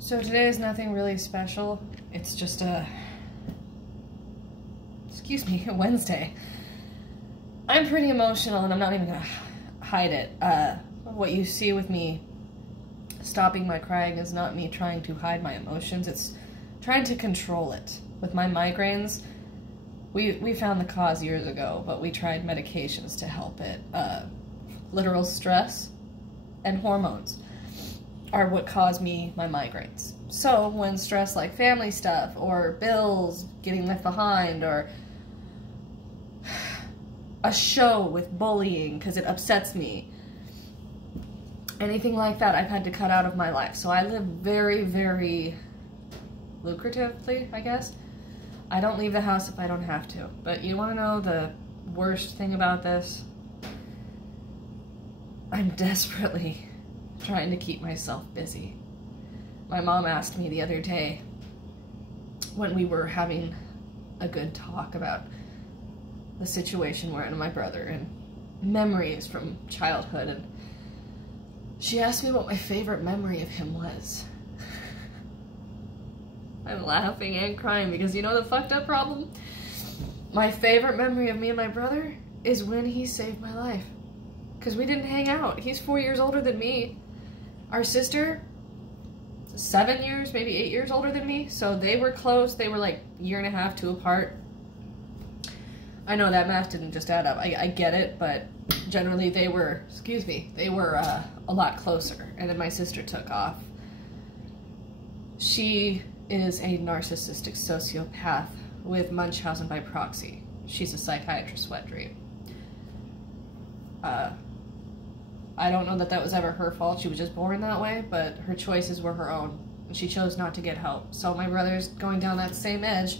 So today is nothing really special. It's just a Wednesday. I'm pretty emotional and I'm not even gonna hide it. What you see with me stopping my crying is not me trying to hide my emotions. It's trying to control it. With my migraines, we found the cause years ago, but we tried medications to help it. Literal stress and hormones are what cause me my migraines. So when stress like family stuff or bills, getting left behind, or a show with bullying because it upsets me, anything like that, I've had to cut out of my life. So I live very, very lucratively, I guess. I don't leave the house if I don't have to. But you want to know the worst thing about this? I'm desperately trying to keep myself busy. My mom asked me the other day when we were having a good talk about the situation we're in with my brother and memories from childhood, and she asked me what my favorite memory of him was. I'm laughing and crying because you know the fucked up problem? My favorite memory of me and my brother is when he saved my life. Because we didn't hang out. He's 4 years older than me. Our sister, 7 years, maybe 8 years older than me. So they were close. They were like a year and a half, 2 apart. I know that math didn't just add up. I get it, but generally they were, they were a lot closer. And then my sister took off. She is a narcissistic sociopath with Munchausen by proxy. She's a psychiatrist wet dream. I don't know that that was ever her fault. She was just born that way, but her choices were her own. And she chose not to get help. So my brother's going down that same edge,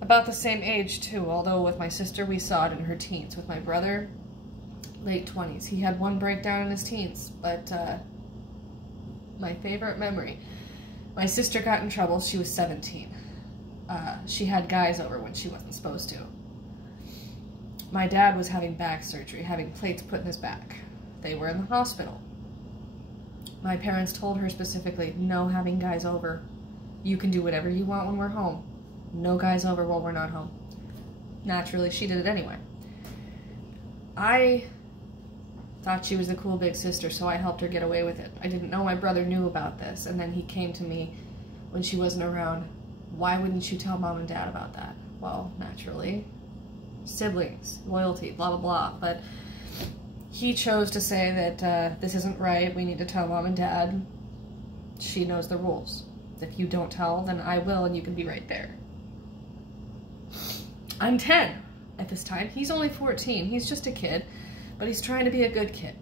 about the same age too, although with my sister we saw it in her teens. With my brother, late 20s. He had one breakdown in his teens, but my favorite memory, my sister got in trouble. She was 17. She had guys over when she wasn't supposed to. My dad was having back surgery, having plates put in his back. They were in the hospital. My parents told her specifically, no having guys over. You can do whatever you want when we're home. No guys over while we're not home. Naturally, she did it anyway. I thought she was the cool big sister, so I helped her get away with it. I didn't know my brother knew about this, and then he came to me when she wasn't around. Why wouldn't you tell mom and dad about that? Well, naturally. Siblings, loyalty, blah, blah, blah. But he chose to say that this isn't right. We need to tell mom and dad. She knows the rules. If you don't tell, then I will, and you can be right there. I'm 10 at this time. He's only 14. He's just a kid, but he's trying to be a good kid.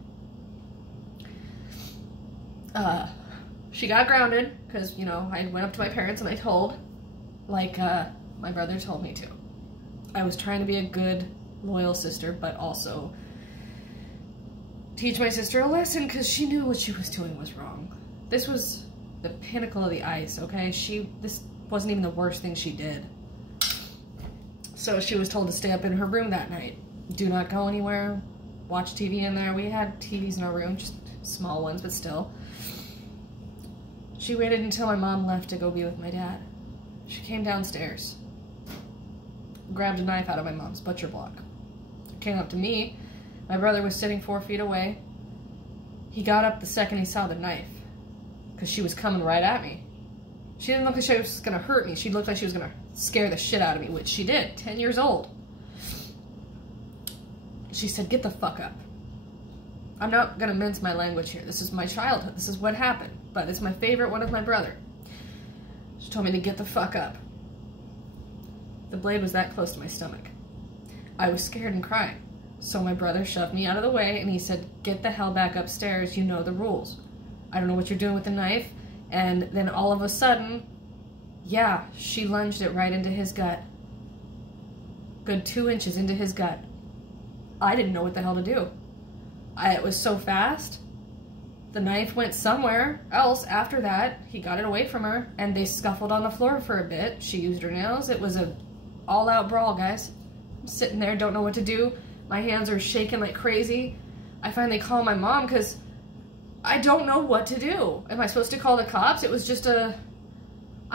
She got grounded because, you know, I went up to my parents and I told, like my brother told me to. I was trying to be a good, loyal sister, but also teach my sister a lesson because she knew what she was doing was wrong. This was the pinnacle of the ice, okay? This wasn't even the worst thing she did. So she was told to stay up in her room that night. Do not go anywhere. Watch TV in there. We had TVs in our room, just small ones, but still. She waited until my mom left to go be with my dad. She came downstairs, grabbed a knife out of my mom's butcher block, came up to me. My brother was sitting 4 feet away. He got up the second he saw the knife, because she was coming right at me. She didn't look like she was going to hurt me. She looked like she was going to scare the shit out of me, which she did, 10 years old. She said, get the fuck up. I'm not going to mince my language here. This is my childhood. This is what happened. But it's my favorite one with my brother. She told me to get the fuck up. The blade was that close to my stomach. I was scared and crying. So my brother shoved me out of the way and he said, get the hell back upstairs. You know the rules. I don't know what you're doing with the knife. And then all of a sudden, yeah, she lunged it right into his gut. Good 2 inches into his gut. I didn't know what the hell to do. It was so fast. The knife went somewhere else after that. He got it away from her, and they scuffled on the floor for a bit. She used her nails. It was a all-out brawl, guys. I'm sitting there, don't know what to do. My hands are shaking like crazy. I finally call my mom because I don't know what to do. Am I supposed to call the cops? It was just I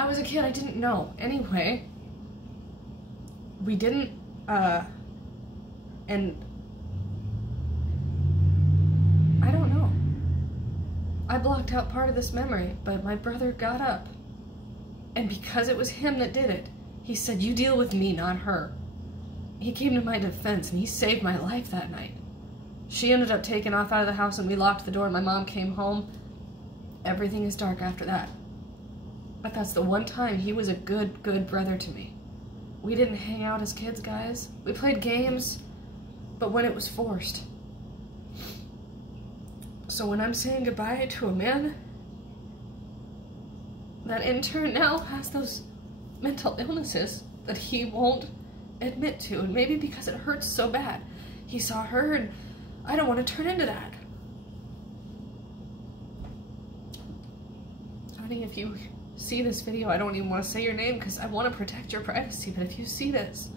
was a kid, I didn't know. Anyway, we didn't, and I don't know. I blocked out part of this memory, but my brother got up. And because it was him that did it, he said, you deal with me, not her. He came to my defense, and he saved my life that night. She ended up taking off out of the house, and we locked the door, and my mom came home. Everything is dark after that. But that's the one time he was a good brother to me. We didn't hang out as kids, guys. We played games, but when it was forced. So when I'm saying goodbye to a man that in turn now has those mental illnesses that he won't admit to, and maybe because it hurts so bad, he saw her, and I don't want to turn into that. Honey, if you see this video, I don't even want to say your name because I want to protect your privacy, but if you see this,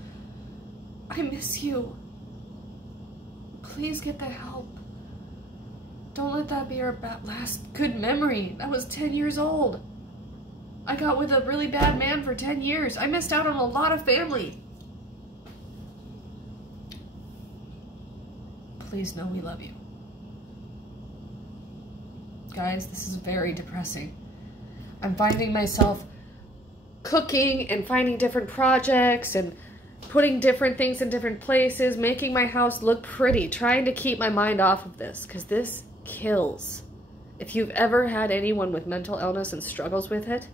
I miss you. Please get the help. Don't let that be our last good memory. That was 10 years old. I got with a really bad man for 10 years. I missed out on a lot of family. Please know we love you. Guys, this is very depressing. I'm finding myself cooking and finding different projects and putting different things in different places, making my house look pretty, trying to keep my mind off of this, because this kills. If you've ever had anyone with mental illness and struggles with it,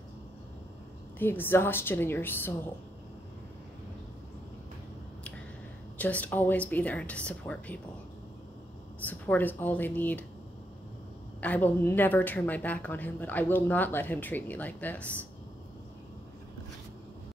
the exhaustion in your soul. Just always be there to support people. Support is all they need. I will never turn my back on him, but I will not let him treat me like this.